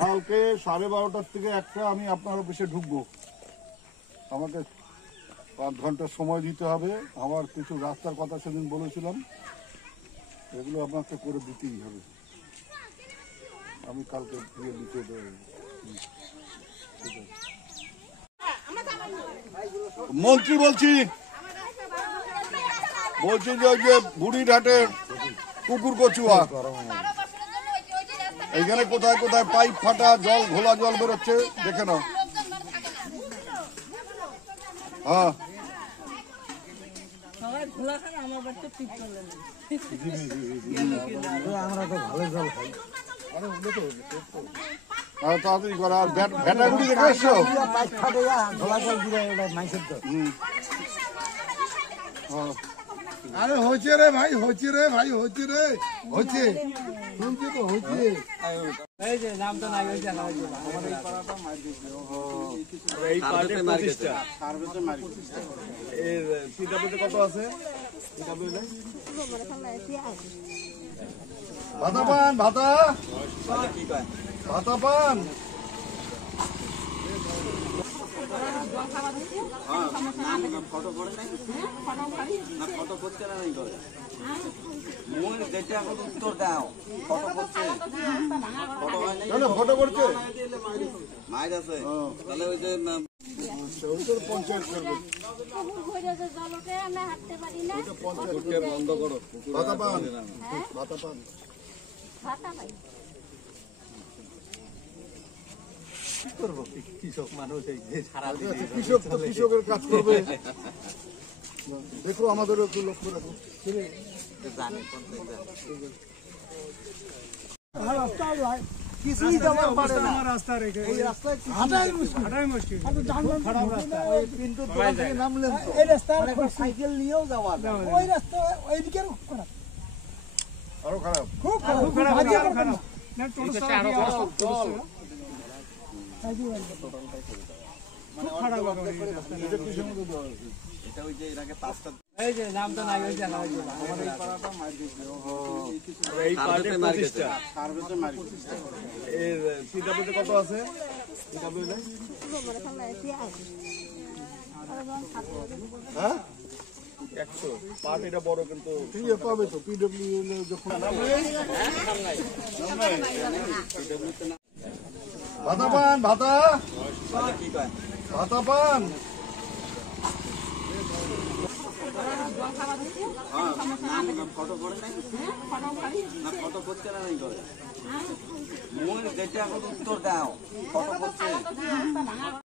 কালকে 12:30 থেকে একটা আমি আপনার অফিসে ঢুকবো। আমাকে 5 ঘন্টা সময় দিতে হবে। আমার কিছু রাস্তার কথা সেদিন বলেছিলাম, এগুলো আপনাকে করে দিতেই হবে। আমি কালকে দিয়ে দিতে দেবো। মন্ত্রী বলছি যে ওই যে বুড়িঘাটের কুকুর কচুয়া, এইখানে কোথায় কোথায় পাইপ ফাটা, জল ঘোলা জল বেরোচ্ছে, দেখে নাও। হ্যাঁ, তাড়াতাড়ি করা। আর ভ্যাটাগুড়ি দেখে এসছো? আরে হচ্ছে রে ভাই, হচ্ছে রে ভাই, হচ্ছে রে, হচ্ছে শুনছি তো, হচ্ছে। কত আছে? ভাতা পান, ভাতা ভাতা পান। ফটো করছে পঞ্চায়েত করবে। বন্ধ করো। ভাতা পান, ভাতা পান। কৃষক মানুষ কৃষকের কাজ করবে। দেখো আমাদেরও একটু লক্ষ্য রাখো। কিছুই যাওয়ার পারে না, রাস্তা রেখে এই রাস্তায় হাঁটাই মুশকিল। খারাপ রাস্তা, ওই পিন্টু দোকান থেকে নামলেন তো এই রাস্তা সাইকেল নিয়েও যাওয়া যায়। ওই রাস্তা ওইদিকে খারাপ, আরো খারাপ, খুব খারাপ, খুব খারাপ। না টোটো আরো খারাপ, এটা ওই যে এর আগে 5টা এই যে নাম তো নাই, ওই যে আমাদের এই পাড়াটা মার দিছে। এই পার্টে প্রতিষ্ঠা সার্ভিসে মার দিছে। এর পিডব্লিউতে কত আছে? পিডব্লিউ নাই, হ্যাঁ 100 পার্ট। এটা বড় কিন্তু ইয়ে পাবে তো পিডব্লিউ যখন। ভাতা পান, ভাতা কি কয় ভাতা পান। ফটো করে নাই, না ফটো করছে না নাই করে, যেটা এখন উত্তর দাও, ফটো করছে।